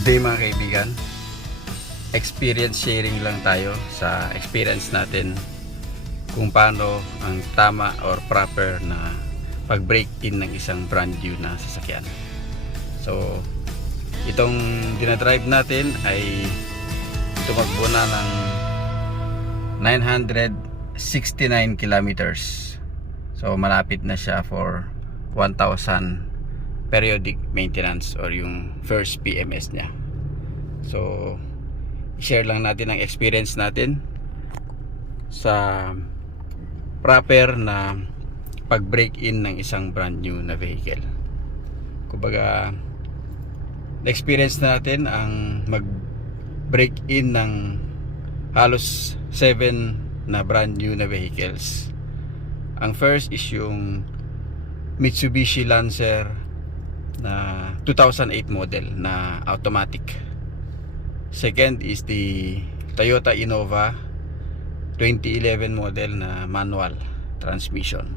Good day mga kaibigan. Experience sharing lang tayo sa experience natin kung paano ang tama or proper na pag-break in ng isang brand new na sasakyan. So, itong dinadrive natin ay tumakbo na ng 969 kilometers. So, malapit na siya for 1,000 periodic maintenance or yung first PMS niya. So, i-share lang natin ang experience natin sa proper na pag-break in ng isang brand new na vehicle. Kumbaga, na-experience natin ang mag-break in ng halos 7 na brand new na vehicles. Ang first is yung Mitsubishi Lancer na 2008 model na automatic. Second is the Toyota Innova 2011 model na manual transmission.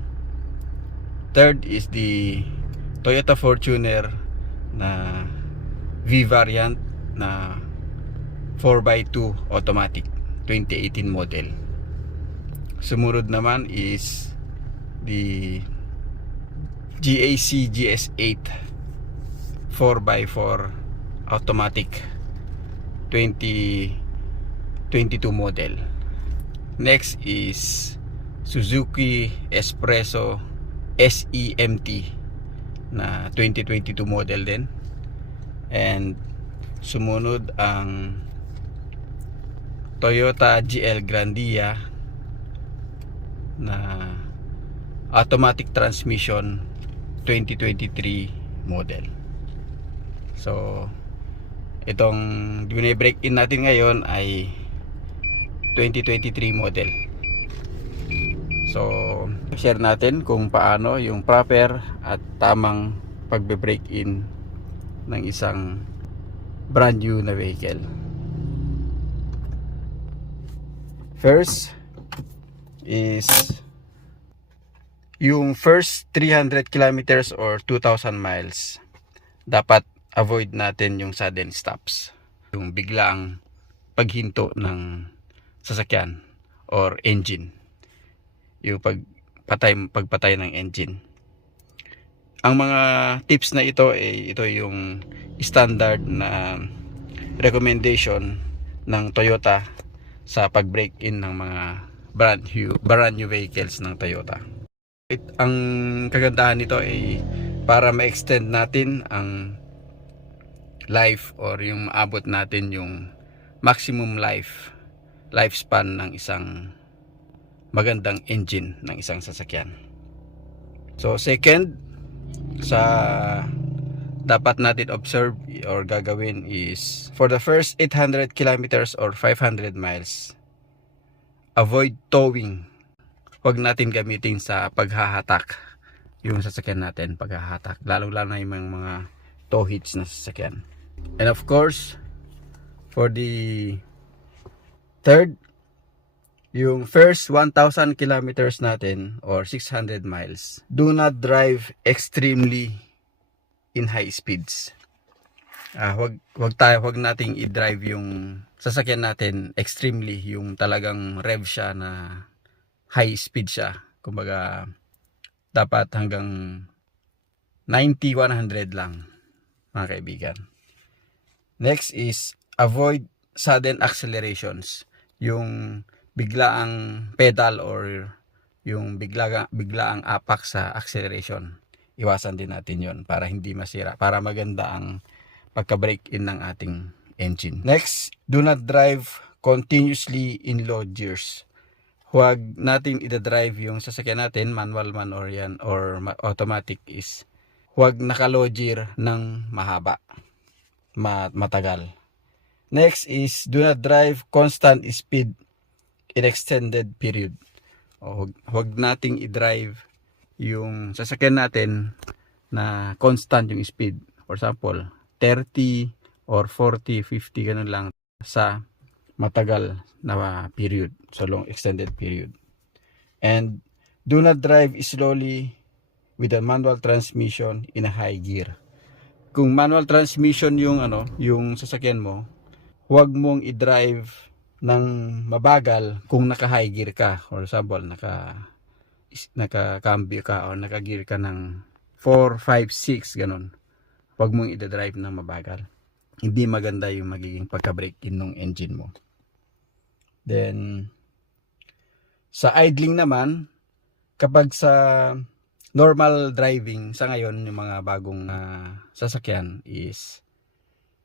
Third is the Toyota Fortuner na V variant na 4x2 automatic 2018 model. Sumunod naman is the GAC GS8 4x4 automatic 2022 model. Next is Suzuki Espresso SEMT na 2022 model din. And sumunod ang Toyota GL Grandia na automatic transmission 2023 model. So, itong break in natin ngayon ay 2023 model. So, share natin kung paano yung proper at tamang pagbe-break in ng isang brand new na vehicle. First is yung first 300 kilometers or 2,000 miles. Dapat avoid natin yung sudden stops, yung biglaang paghinto ng sasakyan or engine, yung pagpatay ng engine. Ang mga tips na ito ay ito yung standard na recommendation ng Toyota sa pag-break in ng mga brand new vehicles ng Toyota. Ang kagandahan nito ay para ma-extend natin ang life or yung maabot natin yung maximum lifespan ng isang magandang engine ng isang sasakyan. So second sa dapat natin observe or gagawin is for the first 800 kilometers or 500 miles, avoid towing. Huwag natin gamitin sa paghahatak yung sasakyan natin, paghahatak, lalo na yung mga tow hitch na sasakyan. And of course, for the third, yung first 1,000 kilometers natin or 600 miles, do not drive extremely in high speeds. Huwag nating i-drive yung sasakyan natin extremely, yung talagang rev siya na high speed siya. Kumbaga, dapat hanggang 90-100 lang, mga kaibigan. Next is avoid sudden accelerations. Yung biglaang pedal or yung biglaang apak sa acceleration. Iwasan din natin yon para hindi masira, para maganda ang pagka-break in ng ating engine. Next, do not drive continuously in low gears. Huwag natin i-drive yung sasakyan natin, manual man or yan or automatic, is huwag naka-low gear ng mahaba, matagal. Next is do not drive constant speed in extended period. Huwag nating i-drive yung sasakyan natin na constant yung speed. For example, 30 or 40, 50 ganun lang sa matagal na period, so long extended period. And do not drive slowly with a manual transmission in a high gear. kung manual transmission yung yung sasakyan mo, huwag mong i-drive ng mabagal kung naka-high gear ka. For example, naka-cambio ka o naka-gear ka ng 4, 5, 6 ganun. Huwag mong i-drive ng mabagal. Hindi maganda yung magiging pagka-break in ng engine mo. Then sa idling naman, kapag sa normal driving sa ngayon, yung mga bagong sasakyan is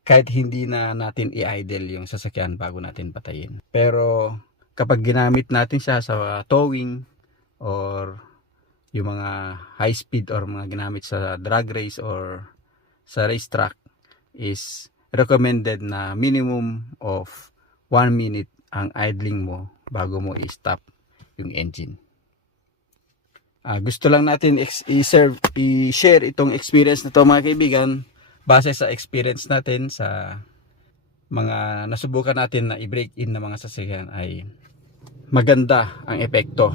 kahit hindi na natin i-idle yung sasakyan bago natin patayin. Pero kapag ginamit natin siya sa towing or yung mga high speed or mga ginamit sa drag race or sa racetrack, is recommended na minimum of 1 minute ang idling mo bago mo i-stop yung engine. Gusto lang natin i-share itong experience na to mga kaibigan, base sa experience natin sa mga nasubukan natin na i-break in na mga sasakyan, ay maganda ang epekto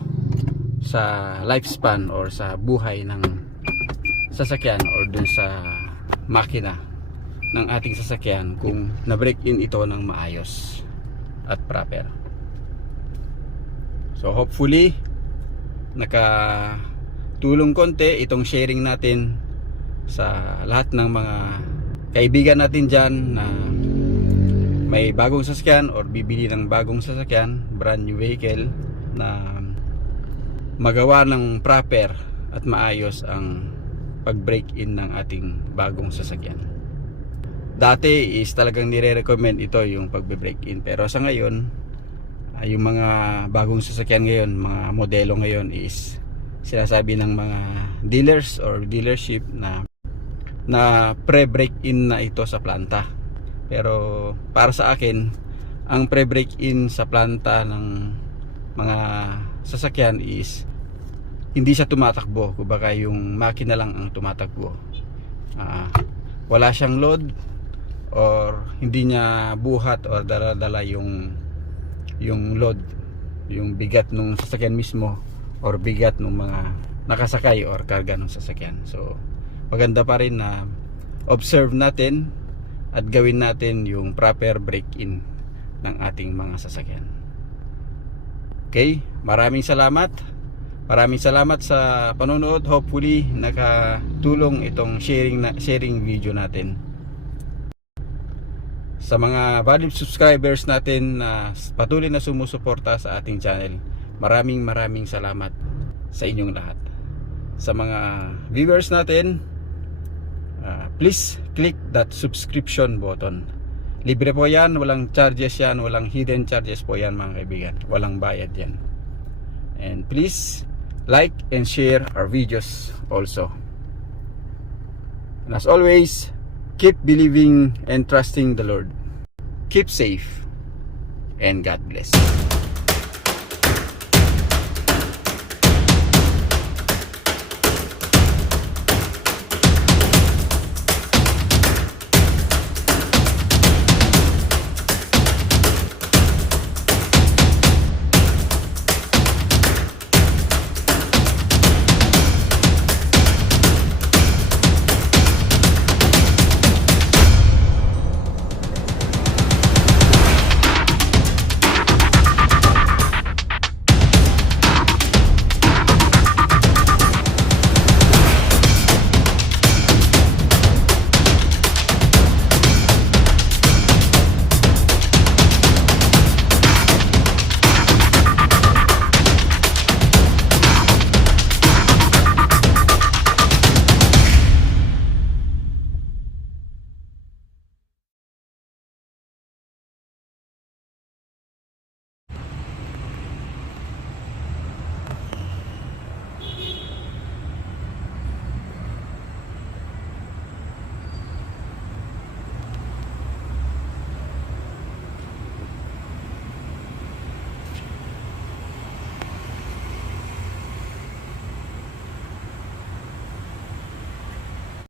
sa lifespan or sa buhay ng sasakyan or dun sa makina ng ating sasakyan kung na-break in ito ng maayos at proper. So hopefully nakatulong konti itong sharing natin sa lahat ng mga kaibigan natin dyan na may bagong sasakyan or bibili ng bagong sasakyan, brand new vehicle, na magawa ng proper at maayos ang pag-break in ng ating bagong sasakyan. Dati is talagang nire-recommend ito yung pagbe-break in, pero sa ngayon yung mga bagong sasakyan ngayon, mga modelo ngayon, is sinasabi ng mga dealers or dealership na pre-break in na ito sa planta. Pero para sa akin, ang pre-break in sa planta ng mga sasakyan is hindi siya tumatakbo, kumbaga yung makina lang ang tumatakbo. Wala siyang load or hindi niya buhat or dala-dala yung load, yung bigat ng sasakyan mismo or bigat ng mga nakasakay or karga ng sasakyan. So maganda pa rin na observe natin at gawin natin yung proper break-in ng ating mga sasakyan. Okay, maraming salamat sa panonood. Hopefully nakatulong itong sharing video natin sa mga valued subscribers natin na patuloy na sumusuporta sa ating channel. Maraming salamat sa inyong lahat. Sa mga viewers natin, please click that subscription button. Libre po yan, walang charges yan, walang hidden charges po yan mga kaibigan, walang bayad yan. And please like and share our videos also. And as always, keep believing and trusting the Lord. Keep safe and God bless.